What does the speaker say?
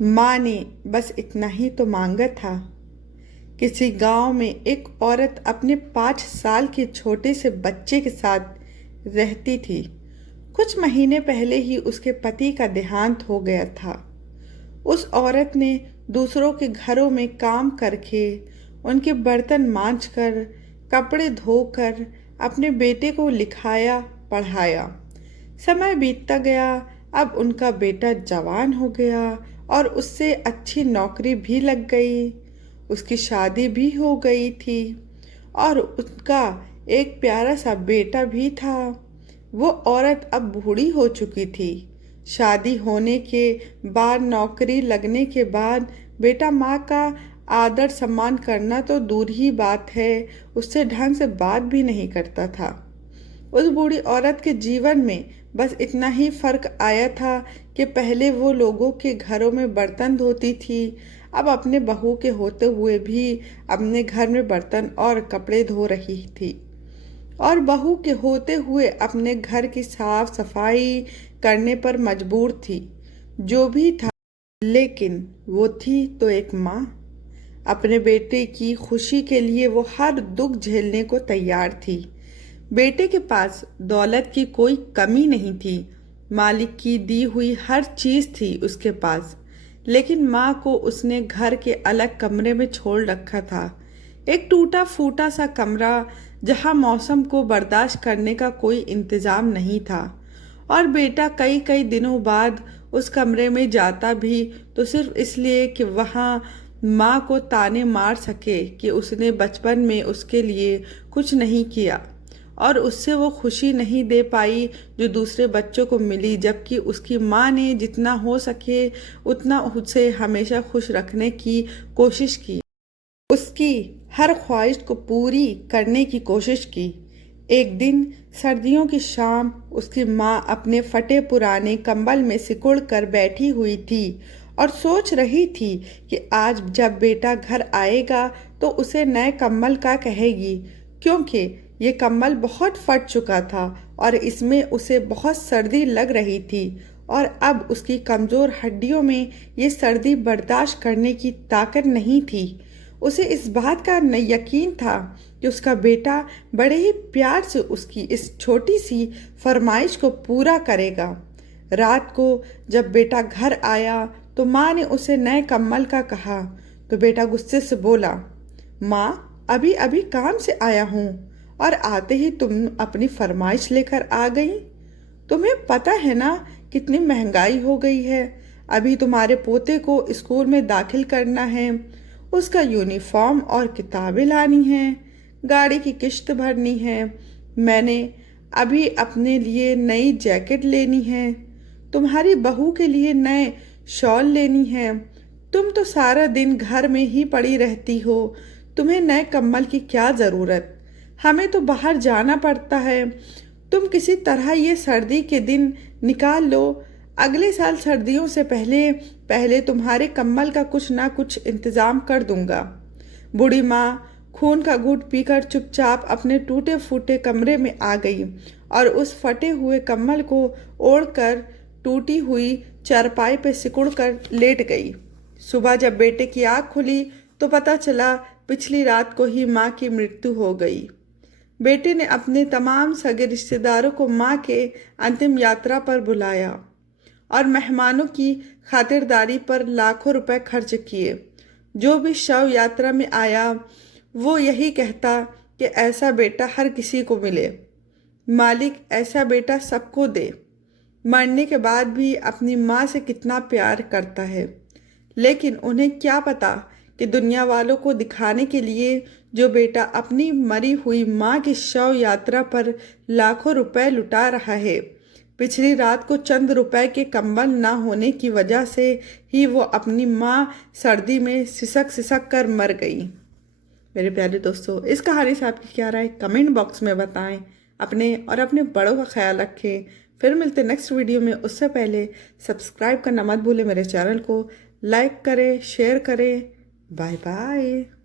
माँ ने बस इतना ही तो मांगा था। किसी गांव में एक औरत अपने 5 साल के छोटे से बच्चे के साथ रहती थी। कुछ महीने पहले ही उसके पति का देहांत हो गया था। उस औरत ने दूसरों के घरों में काम करके, उनके बर्तन मांजकर, कपड़े धोकर अपने बेटे को लिखाया पढ़ाया। समय बीतता गया। अब उनका बेटा जवान हो गया और उससे अच्छी नौकरी भी लग गई। उसकी शादी भी हो गई थी और उसका एक प्यारा सा बेटा भी था। वो औरत अब बूढ़ी हो चुकी थी। शादी होने के बाद, नौकरी लगने के बाद बेटा माँ का आदर सम्मान करना तो दूर ही बात है, उससे ढंग से बात भी नहीं करता था। उस बूढ़ी औरत के जीवन में बस इतना ही फर्क आया था कि पहले वो लोगों के घरों में बर्तन धोती थी, अब अपने बहू के होते हुए भी अपने घर में बर्तन और कपड़े धो रही थी, और बहू के होते हुए अपने घर की साफ सफाई करने पर मजबूर थी। जो भी था, लेकिन वो थी तो एक माँ। अपने बेटे की खुशी के लिए वो हर दुख झेलने को तैयार थी। बेटे के पास दौलत की कोई कमी नहीं थी, मालिक की दी हुई हर चीज थी उसके पास, लेकिन माँ को उसने घर के अलग कमरे में छोड़ रखा था। एक टूटा फूटा सा कमरा जहाँ मौसम को बर्दाश्त करने का कोई इंतजाम नहीं था, और बेटा कई कई दिनों बाद उस कमरे में जाता भी तो सिर्फ इसलिए कि वहाँ माँ को ताने मार सके कि उसने बचपन में उसके लिए कुछ नहीं किया और उससे वो खुशी नहीं दे पाई जो दूसरे बच्चों को मिली, जबकि उसकी माँ ने जितना हो सके उतना उसे हमेशा खुश रखने की कोशिश की, उसकी हर ख्वाहिश को पूरी करने की कोशिश की। एक दिन सर्दियों की शाम उसकी माँ अपने फटे पुराने कंबल में सिकुड़ कर बैठी हुई थी और सोच रही थी कि आज जब बेटा घर आएगा तो उसे नए कंबल का कहेगी, क्योंकि ये कंबल बहुत फट चुका था और इसमें उसे बहुत सर्दी लग रही थी, और अब उसकी कमज़ोर हड्डियों में ये सर्दी बर्दाश्त करने की ताकत नहीं थी। उसे इस बात का यकीन था कि उसका बेटा बड़े ही प्यार से उसकी इस छोटी सी फरमाइश को पूरा करेगा। रात को जब बेटा घर आया तो माँ ने उसे नए कंबल का कहा तो बेटा गुस्से से बोला, माँ अभी अभी काम से आया हूँ और आते ही तुम अपनी फरमाइश लेकर आ गई। तुम्हें पता है ना कितनी महंगाई हो गई है। अभी तुम्हारे पोते को स्कूल में दाखिल करना है, उसका यूनिफॉर्म और किताबें लानी हैं, गाड़ी की किश्त भरनी है, मैंने अभी अपने लिए नई जैकेट लेनी है, तुम्हारी बहू के लिए नए शॉल लेनी है। तुम तो सारा दिन घर में ही पड़ी रहती हो, तुम्हें नए कंबल की क्या ज़रूरत। हमें तो बाहर जाना पड़ता है। तुम किसी तरह ये सर्दी के दिन निकाल लो। अगले साल सर्दियों से पहले पहले तुम्हारे कंबल का कुछ ना कुछ इंतजाम कर दूंगा। बूढ़ी माँ खून का घूंट पीकर चुपचाप अपने टूटे फूटे कमरे में आ गई और उस फटे हुए कंबल को ओढ़कर टूटी हुई चारपाई पे सिकुड़कर लेट गई। सुबह जब बेटे की आँख खुली तो पता चला पिछली रात को ही माँ की मृत्यु हो गई। बेटे ने अपने तमाम सगे रिश्तेदारों को माँ के अंतिम यात्रा पर बुलाया और मेहमानों की खातिरदारी पर लाखों रुपए खर्च किए। जो भी शव यात्रा में आया वो यही कहता कि ऐसा बेटा हर किसी को मिले, मालिक ऐसा बेटा सबको दे। मरने के बाद भी अपनी माँ से कितना प्यार करता है, लेकिन उन्हें क्या पता कि दुनिया वालों को दिखाने के लिए जो बेटा अपनी मरी हुई माँ की शव यात्रा पर लाखों रुपए लुटा रहा है, पिछली रात को चंद रुपए के कंबल ना होने की वजह से ही वो अपनी माँ सर्दी में सिसक सिसक कर मर गई। मेरे प्यारे दोस्तों, इस कहानी से आपकी क्या राय कमेंट बॉक्स में बताएं। अपने और अपने बड़ों का ख्याल रखें। फिर मिलते नेक्स्ट वीडियो में। उससे पहले सब्सक्राइब करना मत भूलें मेरे चैनल को। लाइक करें, शेयर करें। Bye bye.